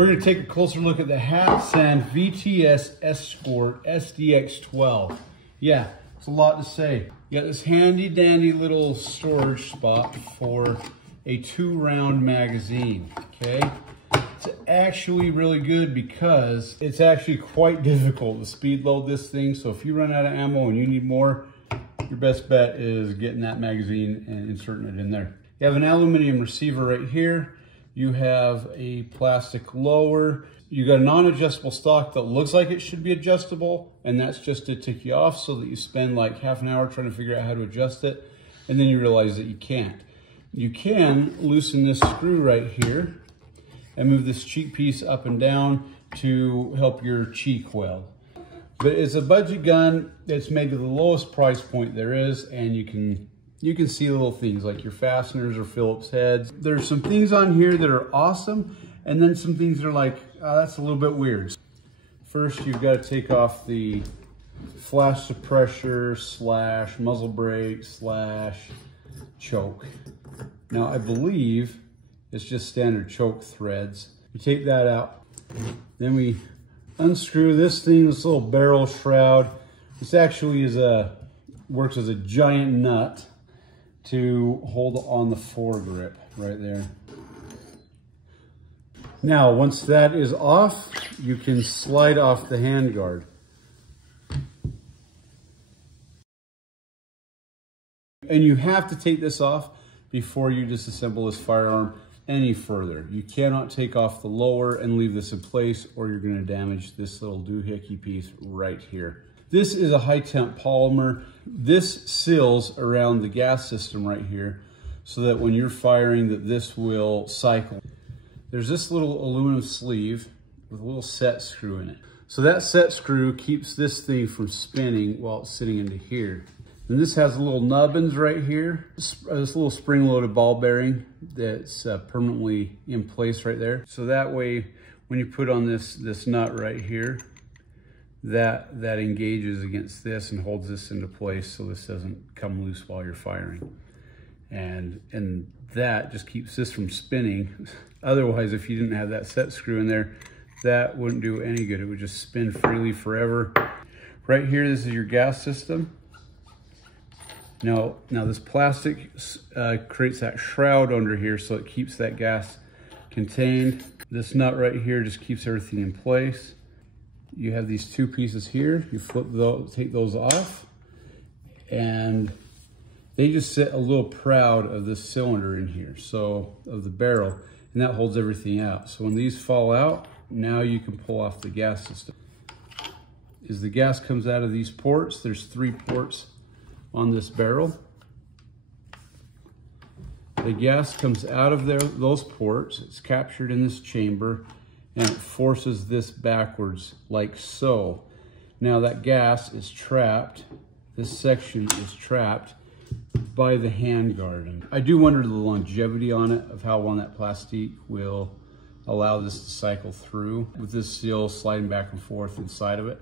We're going to take a closer look at the Hatsan VTS Escort SDX12. Yeah, it's a lot to say. You got this handy dandy little storage spot for a 2-round magazine, okay? It's actually really good because it's actually quite difficult to speed load this thing. So if you run out of ammo and you need more, your best bet is getting that magazine and inserting it in there. You have an aluminum receiver right here. You have a plastic lower. You got a non-adjustable stock that looks like it should be adjustable, and that's just to tick you off so that you spend like half an hour trying to figure out how to adjust it, and then you realize that you can't. You can loosen this screw right here and move this cheek piece up and down to help your cheek weld. But it's a budget gun that's made to the lowest price point there is, and you can see little things like your fasteners or Phillips heads. There's some things on here that are awesome, and then some things that are like, oh, that's a little bit weird. First, you've got to take off the flash suppressor / muzzle brake / choke. Now, I believe it's just standard choke threads. We take that out. Then we unscrew this thing, this little barrel shroud. This actually works as a giant nut to hold on the foregrip right there. Now, once that is off, you can slide off the handguard. And you have to take this off before you disassemble this firearm any further. You cannot take off the lower and leave this in place, or you're going to damage this little doohickey piece right here. This is a high temp polymer. This seals around the gas system right here so that when you're firing that this will cycle. There's this little aluminum sleeve with a little set screw in it. So that set screw keeps this thing from spinning while it's sitting into here. And this has little nubbins right here. This little spring-loaded ball bearing that's permanently in place right there. So that way, when you put on this nut right here, that engages against this and holds this into place so this doesn't come loose while you're firing. And that just keeps this from spinning. Otherwise, if you didn't have that set screw in there, that wouldn't do any good. It would just spin freely forever. Right here, this is your gas system. Now this plastic creates that shroud under here so it keeps that gas contained. This nut right here just keeps everything in place. You have these two pieces here. You flip those, take those off, and they just sit a little proud of this cylinder in here, so of the barrel, and that holds everything out. So when these fall out, now you can pull off the gas system. As the gas comes out of these ports, there's 3 ports on this barrel. The gas comes out of those ports, it's captured in this chamber, and it forces this backwards like so. Now that gas is trapped, this section is trapped by the handguard. I do wonder the longevity on it, of how long that plastic will allow this to cycle through with this seal sliding back and forth inside of it.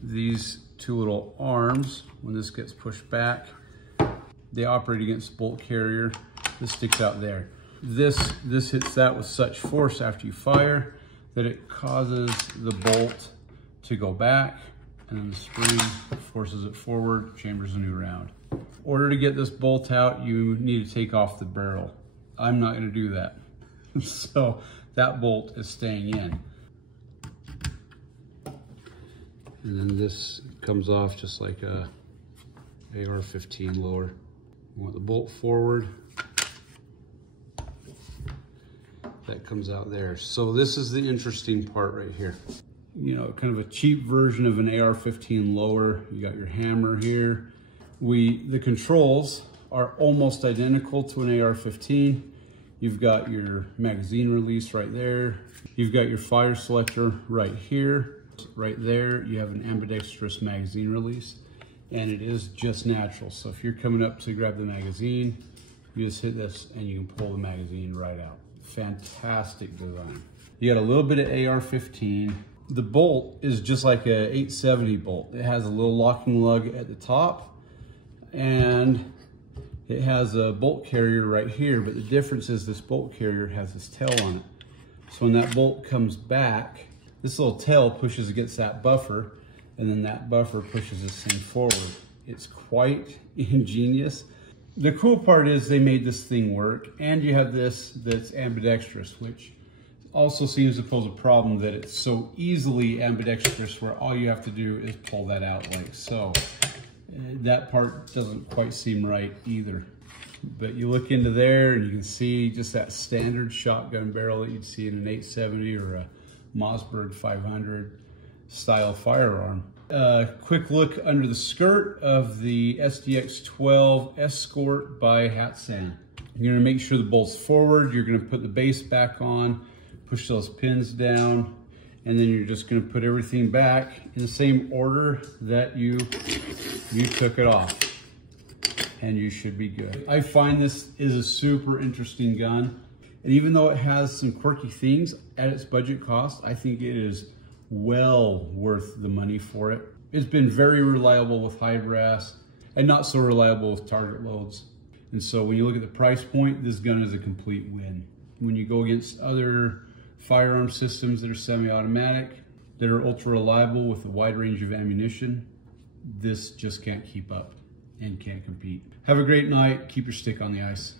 These 2 little arms, when this gets pushed back, they operate against the bolt carrier. This sticks out there. This hits that with such force after you fire that it causes the bolt to go back, and then the spring forces it forward, chambers a new round. In order to get this bolt out, you need to take off the barrel. I'm not going to do that. So that bolt is staying in. And then this comes off just like a AR-15 lower. You want the bolt forward. That comes out there. So this is the interesting part right here. You know, kind of a cheap version of an AR-15 lower. You got your hammer here. The controls are almost identical to an AR-15. You've got your magazine release right there. You've got your fire selector right here. Right there, you have an ambidextrous magazine release, and it is just natural. So if you're coming up to grab the magazine, you just hit this and you can pull the magazine right out. Fantastic design. You got a little bit of AR-15. The bolt is just like a 870 bolt. It has a little locking lug at the top, and It has a bolt carrier right here, but the difference is this bolt carrier has this tail on it. So when that bolt comes back, this little tail pushes against that buffer, and then that buffer pushes this thing forward. It's quite ingenious. The cool part is they made this thing work, and you have this that's ambidextrous, which also seems to pose a problem that it's so easily ambidextrous where all you have to do is pull that out like so. That part doesn't quite seem right either. But you look into there and you can see just that standard shotgun barrel that you'd see in an 870 or a Mossberg 500 style firearm. Quick look under the skirt of the SDX12 Escort by Hatsan. You're gonna make sure the bolt's forward, you're gonna put the base back on, push those pins down, and then you're just gonna put everything back in the same order that you took it off, and you should be good. I find this is a super interesting gun, and even though it has some quirky things at its budget cost, I think it is well worth the money for it. It's been very reliable with high brass and not so reliable with target loads. And so when you look at the price point, this gun is a complete win. When you go against other firearm systems that are semi-automatic, that are ultra reliable with a wide range of ammunition, this just can't keep up and can't compete. Have a great night. Keep your stick on the ice.